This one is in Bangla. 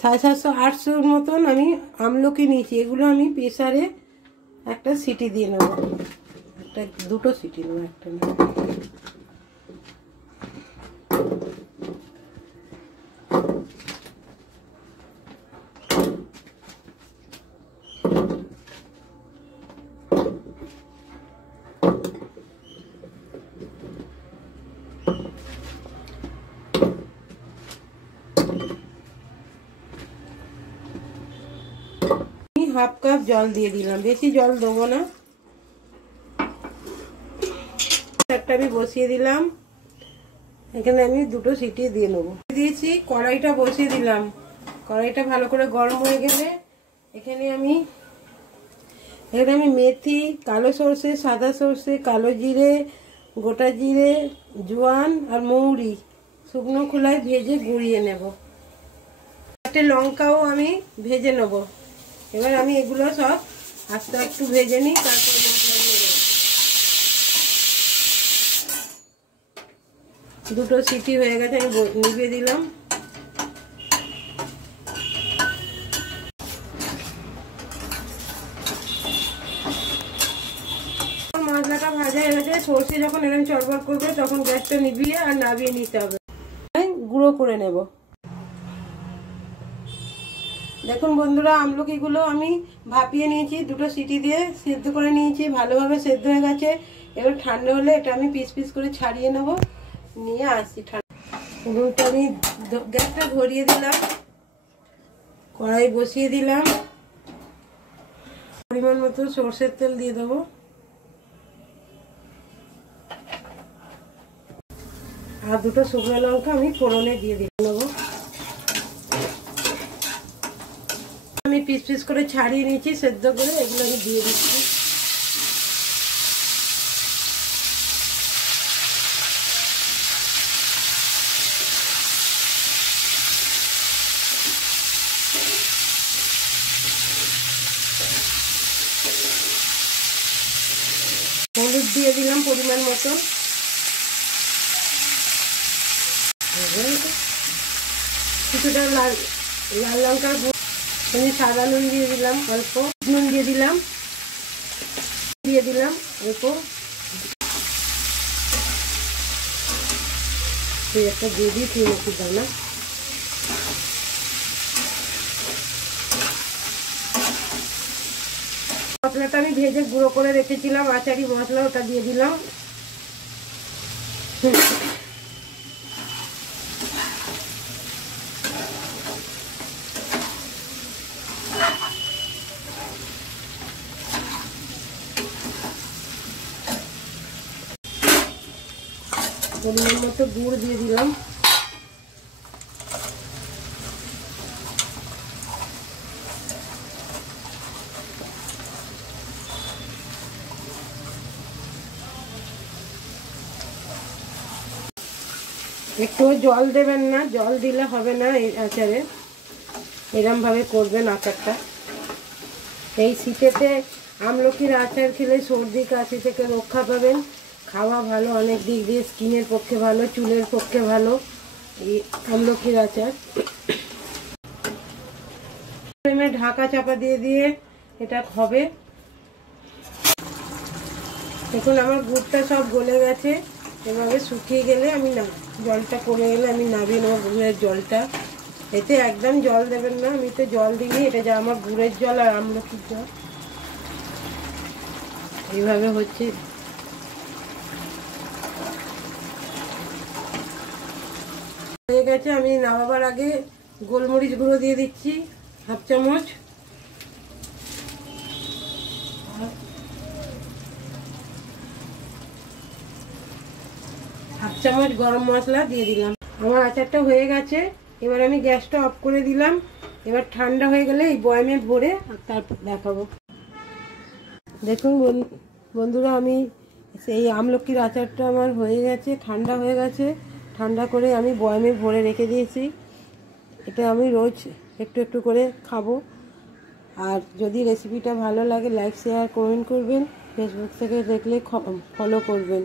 750-800 মতন আমি আমলকি নিয়েছি। এগুলো আমি প্রেসারে একটা সিটি দিয়ে নেব, দুটো সিটি নেব, একটা না। হাফ কাপ জল দিয়ে দিলাম, বেশি জল দেবো না। একটা আমি বসিয়ে দিলাম, এখানে আমি দুটো সিটি দিয়ে নেবো। দিয়েছি, কড়াইটা বসিয়ে দিলাম। কড়াইটা ভালো করে গরম হয়ে গেলে এখানে আমি মেথি, কালো সর্ষে, সাদা সর্ষে, কালো জিরে, গোটা জিরে, জোয়ান আর মৌরি শুকনো খোলায় ভেজে গুঁড়িয়ে নেব। একটা লঙ্কাও আমি ভেজে নেব। এবার আমি এগুলো সব আস্তে একটু ভেজে নিই, তারপর দুটো সিটি হয়ে গেছে, আমি নিভিয়ে দিলাম। মশলাটা ভাজা হয়ে গেছে। সর্ষে যখন এরকম চড়বড় করবে তখন গ্যাসটা নিভিয়ে আর নামিয়ে নিতে হবে। গুঁড়ো করে নেব। দেখুন বন্ধুরা, আমলকিগুলো আমি ভাপিয়ে নিয়েছি, দুটো সিটি দিয়ে সেদ্ধ করে নিয়েছি, ভালোভাবে সেদ্ধ হয়ে গেছে। এবার ঠান্ডা হলে এটা আমি পিস পিস করে ছাড়িয়ে নেব, নিয়ে আসছি ঠান্ডা। আমি গ্যাসটা ধরিয়ে দিলাম, কড়াই বসিয়ে দিলাম, পরিমাণ মতো সরষের তেল দিয়ে দেবো। আর দুটো শুকনো লঙ্কা আমি ফোড়নে দিয়ে নেবো। আমি পিস পিস করে ছাড়িয়ে নিয়েছি সেদ্ধ করে, এগুলো আমি দিয়ে দিচ্ছি। হলুদ দিয়ে দিলাম পরিমাণ মতো, কিছুটা লাল লঙ্কার গুঁড়ো, আমি সাদা নুন দিয়ে দিলাম, অল্প নুন দিয়ে দিলাম অল্প, একটা দিয়ে দিই একটু দানা। মশলাটা আমি ভেজে গুঁড়ো করে রেখেছিলাম, আচারি মশলা, ওটা দিয়ে দিলাম। পরিমাণ মতো গুড় দিয়ে দিলাম। একটু জল দেবেন না, জল দিলে হবে না এই আচারে, এরম ভাবে করবেন আচারটা। এই শীতেতে আমলকির আচার খেলে সর্দি কাশি থেকে রক্ষা পাবেন। খাওয়া ভালো, অনেক দিক দিয়ে, স্কিনের পক্ষে ভালো, চুলের পক্ষে ভালো এই আমলকির আচার। ঢাকা চাপা দিয়ে দিয়ে এটা হবে। দেখুন আমার গুড়টা সব গলে গেছে, এভাবে শুকিয়ে গেলে আমি জলটা কমে গেলে আমি নামিয়ে নেবো গুড়ের জলটা। এতে একদম জল দেবেন না, আমি তো জল দিইনি, এটা যা আমার গুড়ের জল আর আমলকির জল। এইভাবে হচ্ছে। হয়ে গেছে, আমি নামাবার আগে গোলমরিচ গুঁড়ো দিয়ে দিচ্ছি হাফ চামচ, হাফ চামচ গরম মশলা দিয়ে দিলাম। আমার আচারটা হয়ে গেছে, এবার আমি গ্যাসটা অফ করে দিলাম। এবার ঠান্ডা হয়ে গেলে এই বয়ামে ভরে তারপর দেখাবো। দেখুন বন্ধুরা, আমি সেই আমলকির আচারটা আমার হয়ে গেছে, ঠান্ডা হয়ে গেছে। ঠান্ডা করে আমি বয়ামে ভরে রেখে দিয়েছি। এটা আমি রোজ একটু একটু করে খাবো। আর যদি রেসিপিটা ভালো লাগে লাইক শেয়ার কমেন্ট করবেন, ফেসবুক থেকে দেখলে ফলো করবেন।